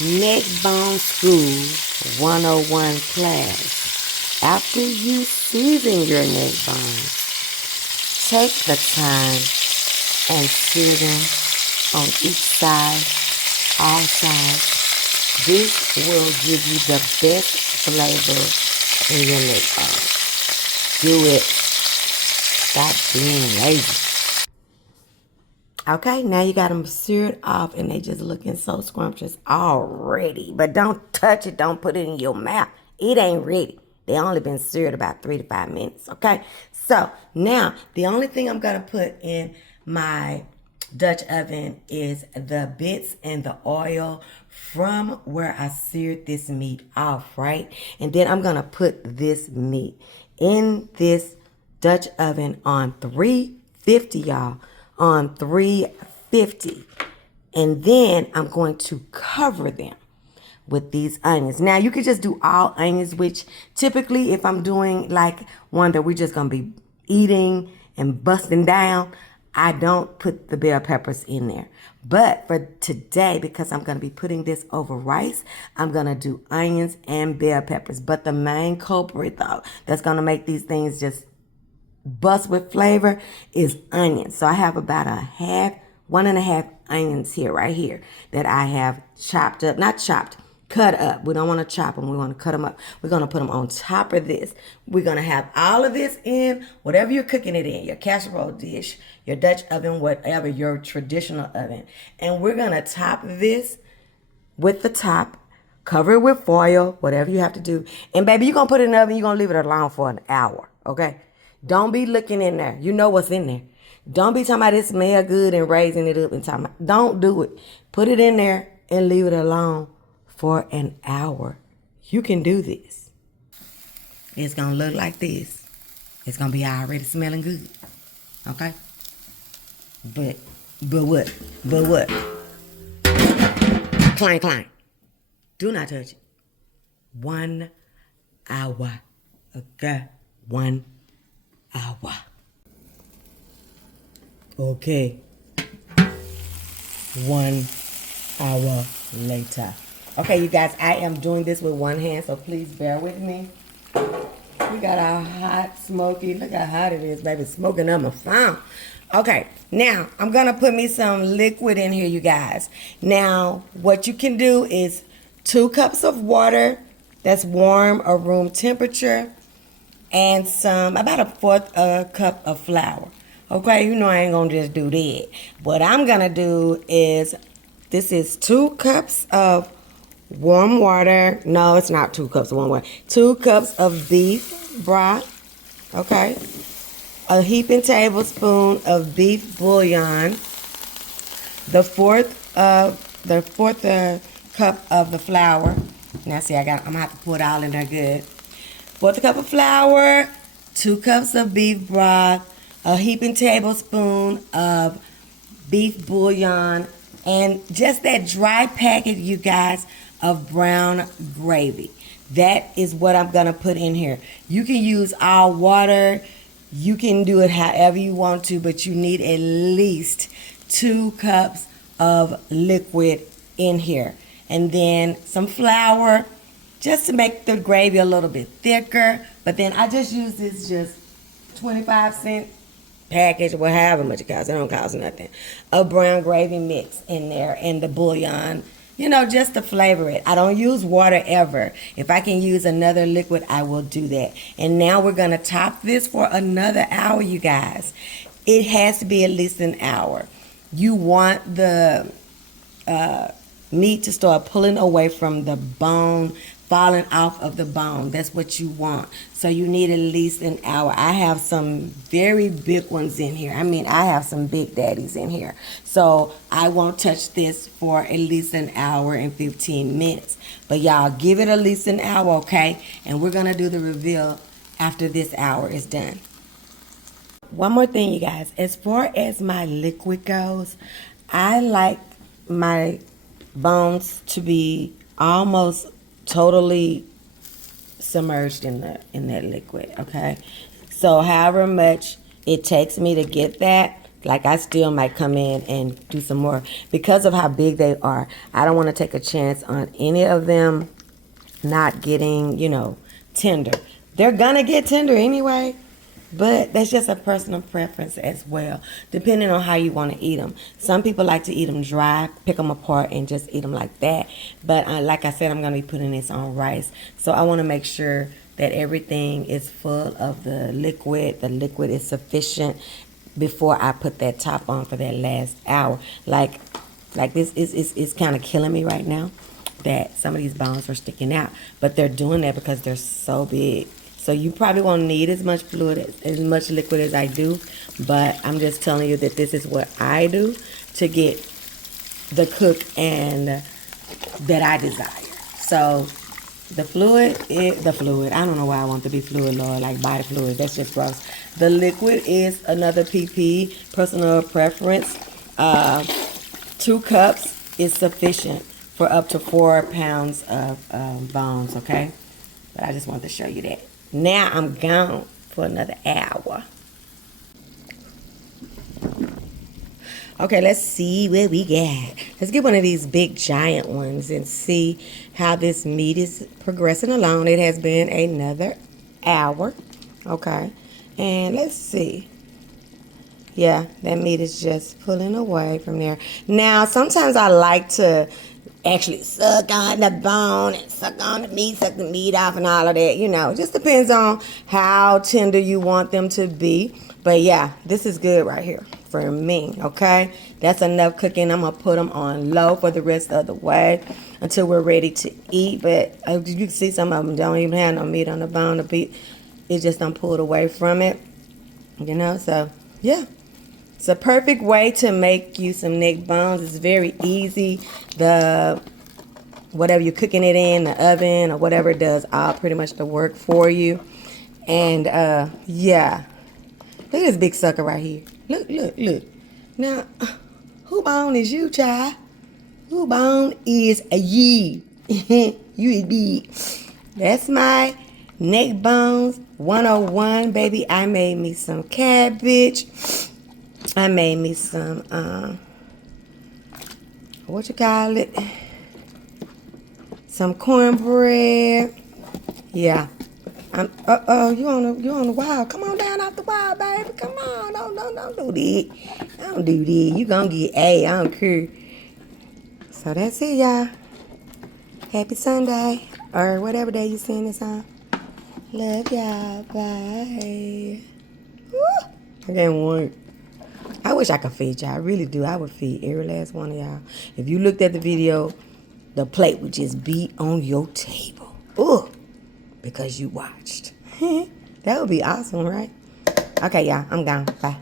Neck Bone School 101 class. After you season your neck bones, take the time and sear them on each side, all sides. This will give you the best flavor in your neck bones. Do it. Stop being lazy. Okay, now you got them seared off and they just looking so scrumptious already. But don't touch it. Don't put it in your mouth. It ain't ready. They only been seared about 3 to 5 minutes, okay? So now the only thing I'm going to put in my Dutch oven is the bits and the oil from where I seared this meat off, right? And then I'm going to put this meat in this Dutch oven on 350, y'all. On 350. And then I'm going to cover them with these onions. Now you could just do all onions, which typically if I'm doing like one that we're just going to be eating and busting down, I don't put the bell peppers in there. But for today, because I'm going to be putting this over rice, I'm going to do onions and bell peppers. But the main culprit though, that's going to make these things just bust with flavor is onions. So I have about 1.5 onions here, right here, that I have chopped up, not chopped, cut up. We don't want to chop them. We want to cut them up. We're going to put them on top of this. We're going to have all of this in whatever you're cooking it in, your casserole dish, your Dutch oven, whatever, your traditional oven. And we're going to top this with the top, cover it with foil, whatever you have to do. And baby, you're going to put it in the oven, you're going to leave it alone for an hour, okay? Don't be looking in there. You know what's in there. Don't be talking about it smell good and raising it up and talking about, don't do it. Put it in there and leave it alone for an hour. You can do this. It's going to look like this. It's going to be already smelling good. Okay? But what? But what? Clang, clang. Do not touch it. 1 hour. Okay? 1 hour. Okay. 1 hour later. Okay, you guys, I am doing this with one hand, so please bear with me. We got our hot, smoky, look how hot it is, baby, smoking up my phone. Okay, now I'm gonna put me some liquid in here, you guys. Now, what you can do is 2 cups of water that's warm or room temperature, and about 1/4 cup of flour. Okay, you know I ain't gonna just do that. What I'm gonna do is, this is 2 cups of warm water. No, it's not 2 cups of warm water. 2 cups of beef broth. Okay, a heaping tablespoon of beef bouillon. The fourth cup of the flour. Now see, I'm gonna have to put it all in there good. 1/4 cup of flour, 2 cups of beef broth, a heaping tablespoon of beef bouillon, and just that dry packet, you guys, of brown gravy. That is what I'm going to put in here. You can use all water. You can do it however you want to, but you need at least 2 cups of liquid in here. And then some flour, just to make the gravy a little bit thicker. But then I just use this just 25-cent package, or however much it costs. It don't cost nothing. A brown gravy mix in there and the bouillon, you know, just to flavor it. I don't use water ever. If I can use another liquid, I will do that. And now we're going to top this for another hour, you guys. It has to be at least an hour. You want the meat to start pulling away from the bone, falling off of the bone. That's what you want. So you need at least an hour. I have some very big ones in here. I mean, I have some big daddies in here. So I won't touch this for at least an hour and 15 minutes. But y'all, give it at least an hour, okay? And we're going to do the reveal after this hour is done. One more thing, you guys. As far as my liquid goes, I like my bones to be almost totally submerged in that liquid, okay? So however much it takes me to get that, Like, I still might come in and do some more. Because of how big they are, I don't want to take a chance on any of them not getting, you know, tender. They're going to get tender anyway. But that's just a personal preference as well, depending on how you want to eat them. Some people like to eat them dry, pick them apart, and just eat them like that. But like I said, I'm going to be putting this on rice. So I want to make sure that everything is full of the liquid. The liquid is sufficient before I put that top on for that last hour. Like this is kind of killing me right now that some of these bones are sticking out. But they're doing that because they're so big. So you probably won't need as much fluid, as much liquid as I do. But I'm just telling you that this is what I do to get the cook and that I desire. So the fluid, I don't know why I want to be fluid, Lord, like body fluid. That's just gross. The liquid is another PP, personal preference. 2 cups is sufficient for up to 4 pounds of bones, okay? But I just wanted to show you that. Now I'm gone for another hour. Okay, let's see what we got. Let's get one of these big giant ones and see how this meat is progressing along. It has been another hour. Okay, and let's see. Yeah, that meat is just pulling away from there. Now, sometimes I like to actually suck on the bone and suck on the meat, suck the meat off and all of that. You know, it just depends on how tender you want them to be. But yeah, this is good right here for me, okay? That's enough cooking. I'm going to put them on low for the rest of the way until we're ready to eat. But you can see some of them don't even have no meat on the bone. The beef, it just don't pull it away from it, you know? So, yeah. It's a perfect way to make you some neck bones. It's very easy. Whatever you're cooking it in, the oven or whatever, it does all pretty much the work for you. And yeah, look at this big sucker right here. Look. Now, who bone is you, child? Who bone is you? You is big. That's my neck bones 101, baby. I made me some cabbage. I made me some, what you call it? Some cornbread. Yeah. You on the wall. Come on down off the wall, baby. Come on. Don't do that. Don't do that. You gonna get A. I don't care. So that's it, y'all. Happy Sunday. Or whatever day you seeing this on. Love y'all. Bye. Woo. I can't wait. I wish I could feed y'all. I really do. I would feed every last one of y'all. If you looked at the video, the plate would just be on your table. Ooh, because you watched. That would be awesome, right? Okay, y'all. I'm gone. Bye.